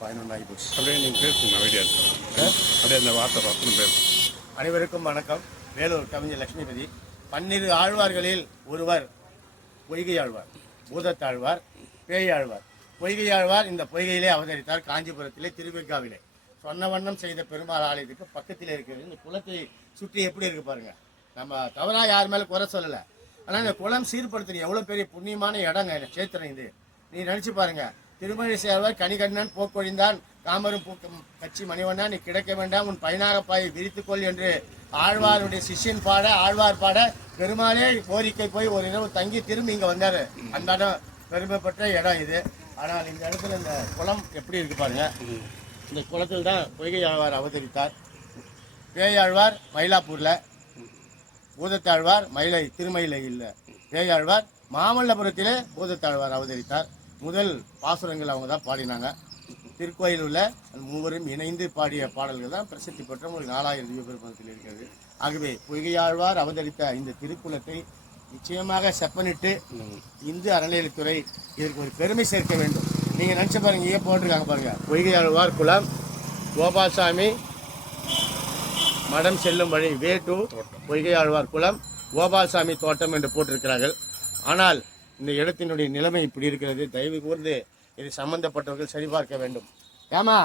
பதினொன்றாகி போச்சு அப்படியே அனைவருக்கும் வணக்கம். வேலூர் கவிஞர் லட்சுமிபதி பன்னிரு ஆழ்வார்களில் ஒருவர் பொய்கையாழ்வார் பூதத்தாழ்வார் பேயாழ்வார் பொய்கையாழ்வார் இந்த பொய்கையிலே அவதரித்தார் காஞ்சிபுரத்திலே திருவிக்காவிலே சொன்ன வண்ணம் செய்த பெருமாள் ஆலயத்துக்கு பக்கத்தில் இருக்கிறது. இந்த குளத்தை சுற்றி எப்படி இருக்கு பாருங்க. நம்ம தவறாக யார் மேலே குறை சொல்லலை. ஆனால் இந்த குளம் சீர்படுத்தணும் எவ்வளோ பெரிய புண்ணியமான இடங்க இந்த கஷேத்திரம் இது. நீ நினச்சி பாருங்க. திருமணி சேர்வார் கனிகண்ணன் போக்கொழிந்தான். காமரும் பூக்கும் கட்சி மணிவண்ணா நீ கிடைக்க வேண்டாம் உன் பைனாகப்பாயை விரித்துக்கொள் என்று ஆழ்வாருடைய சிஷ்யன் பாட ஆழ்வார் பாட பெருமாளே கோரிக்கை போய் ஒரு இரவு தங்கி திரும்பி இங்கே வந்தார். அந்த இடம் பெருமைப்பட்ட இடம் இது. ஆனால் இந்த இடத்துல இந்த குளம் எப்படி இருக்கு பாருங்க. இந்த குளத்தில் தான் பொய்கை ஆழ்வார் அவதரித்தார். பேயாழ்வார் மயிலாப்பூரில் பூதத்தாழ்வார் மயிலை திருமயிலை இல்லை. பேயாழ்வார் மாமல்லபுரத்திலே பூதத்தாழ்வார் அவதரித்தார். முதல் பாசுரங்கள் அவங்க தான் பாடினாங்க. திருக்கோயில் உள்ள அந்த மூவரும் இணைந்து பாடிய பாடல்கள் தான் பிரசித்தி பெற்ற ஒரு நாலாயிரம் திவ்யபெருமத்தில் இருக்கிறது. ஆகவே பொய்கையாழ்வார் அவதரித்த இந்த திருக்குளத்தை நிச்சயமாக செப்பனிட்டு இந்து அறநிலையத்துறை இதற்கு ஒரு பெருமை சேர்க்க வேண்டும். நீங்கள் நினைச்சு பாருங்க இங்கே போட்டிருக்காங்க பாருங்க. பொய்கையாழ்வார் குளம் கோபால்சாமி மடம் செல்லும் வழி வே டு பொய்கை ஆழ்வார் குளம் கோபால்சாமி தோட்டம் என்று போட்டிருக்கிறார்கள். ஆனால் இந்த இடத்தினுடைய நிலைமை இப்படி இருக்கிறது. தயவு கூர்ந்து இது சம்பந்தப்பட்டவர்கள் சரிபார்க்க வேண்டும். ஏமா